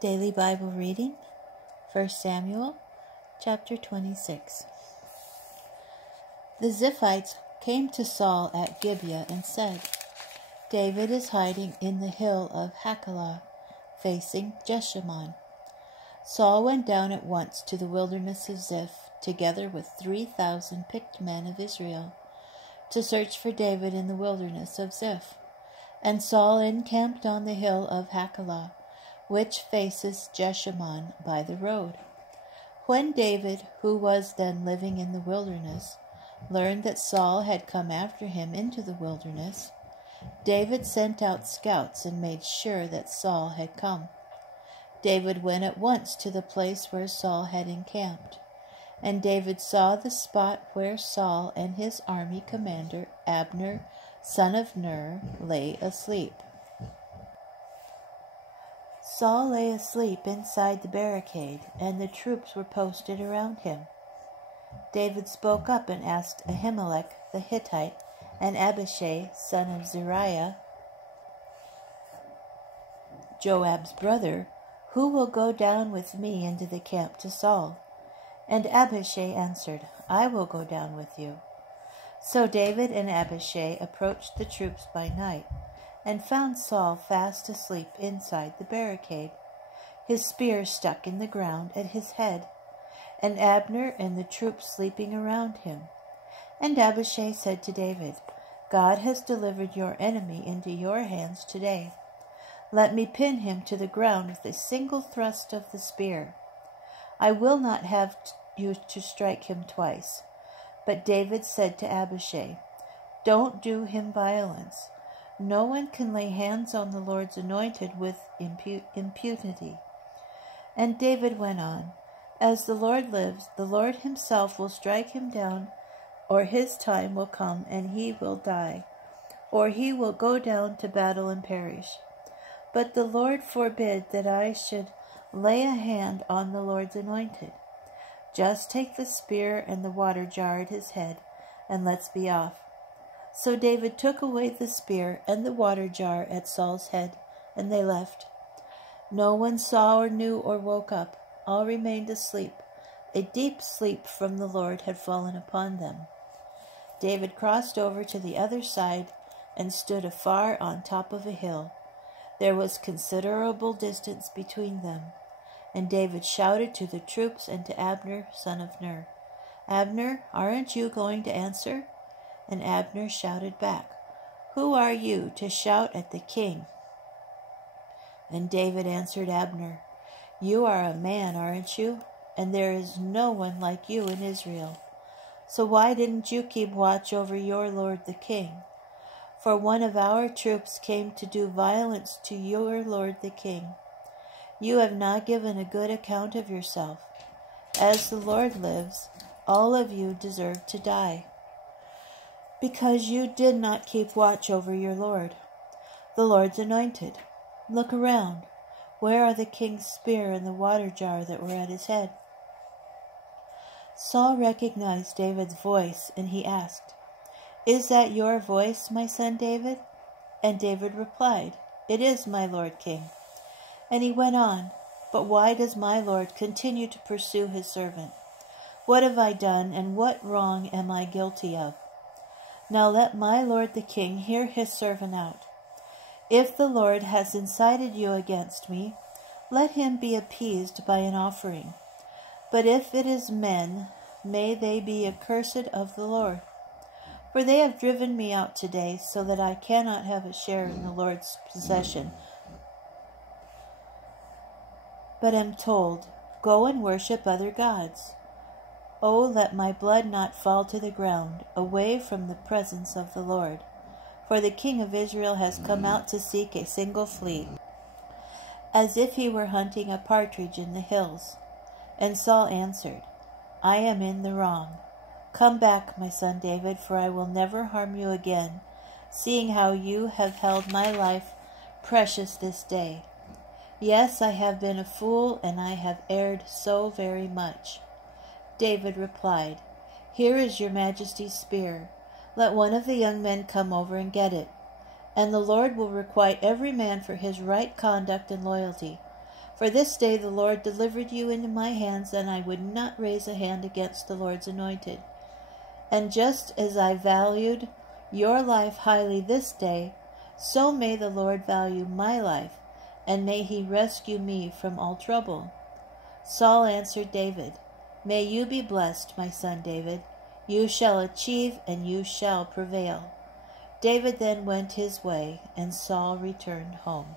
Daily Bible reading, 1 Samuel, chapter 26. The Ziphites came to Saul at Gibeah and said, David is hiding in the hill of Hachilah, facing Jeshimon. Saul went down at once to the wilderness of Ziph, together with 3,000 picked men of Israel, to search for David in the wilderness of Ziph. And Saul encamped on the hill of Hachilah, which faces Jeshimon by the road. When David, who was then living in the wilderness, learned that Saul had come after him into the wilderness, David sent out scouts and made sure that Saul had come. David went at once to the place where Saul had encamped, and David saw the spot where Saul and his army commander Abner, son of Ner, lay asleep. Saul lay asleep inside the barricade, and the troops were posted around him. David spoke up and asked Ahimelech the Hittite and Abishai, son of Zeruiah, Joab's brother, "Who will go down with me into the camp to Saul?" And Abishai answered, "I will go down with you." So David and Abishai approached the troops by night, and found Saul fast asleep inside the barricade, his spear stuck in the ground at his head, and Abner and the troops sleeping around him. And Abishai said to David, "God has delivered your enemy into your hands today. Let me pin him to the ground with a single thrust of the spear. I will not have you to strike him twice." But David said to Abishai, "Don't do him violence. No one can lay hands on the Lord's anointed with impunity." And David went on, "As the Lord lives, the Lord himself will strike him down, or his time will come and he will die, or he will go down to battle and perish. But the Lord forbid that I should lay a hand on the Lord's anointed. Just take the spear and the water jar at his head, and let's be off." So David took away the spear and the water jar at Saul's head, and they left. No one saw or knew or woke up. All remained asleep. A deep sleep from the Lord had fallen upon them. David crossed over to the other side and stood afar on top of a hill. There was considerable distance between them. And David shouted to the troops and to Abner, son of Ner, "Abner, aren't you going to answer?" And Abner shouted back, "Who are you to shout at the king?" And David answered Abner, "You are a man, aren't you? And there is no one like you in Israel. So why didn't you keep watch over your lord the king? For one of our troops came to do violence to your lord the king. You have not given a good account of yourself. As the Lord lives, all of you deserve to die, because you did not keep watch over your Lord, the Lord's anointed. Look around. Where are the king's spear and the water jar that were at his head?" Saul recognized David's voice, and he asked, "Is that your voice, my son David?" And David replied, "It is, my lord king." And he went on, "But why does my lord continue to pursue his servant? What have I done, and what wrong am I guilty of? Now let my lord the king hear his servant out. If the Lord has incited you against me, let him be appeased by an offering. But if it is men, may they be accursed of the Lord. For they have driven me out today, so that I cannot have a share in the Lord's possession, but am told, 'Go and worship other gods.' Oh, let my blood not fall to the ground, away from the presence of the Lord. For the king of Israel has come out to seek a single fleet, as if he were hunting a partridge in the hills." And Saul answered, "I am in the wrong. Come back, my son David, for I will never harm you again, seeing how you have held my life precious this day. Yes, I have been a fool, and I have erred so very much." David replied, "Here is your majesty's spear. Let one of the young men come over and get it, and the Lord will requite every man for his right conduct and loyalty. For this day the Lord delivered you into my hands, and I would not raise a hand against the Lord's anointed. And just as I valued your life highly this day, so may the Lord value my life, and may he rescue me from all trouble." Saul answered David, "May you be blessed, my son David. You shall achieve and you shall prevail." David then went his way, and Saul returned home.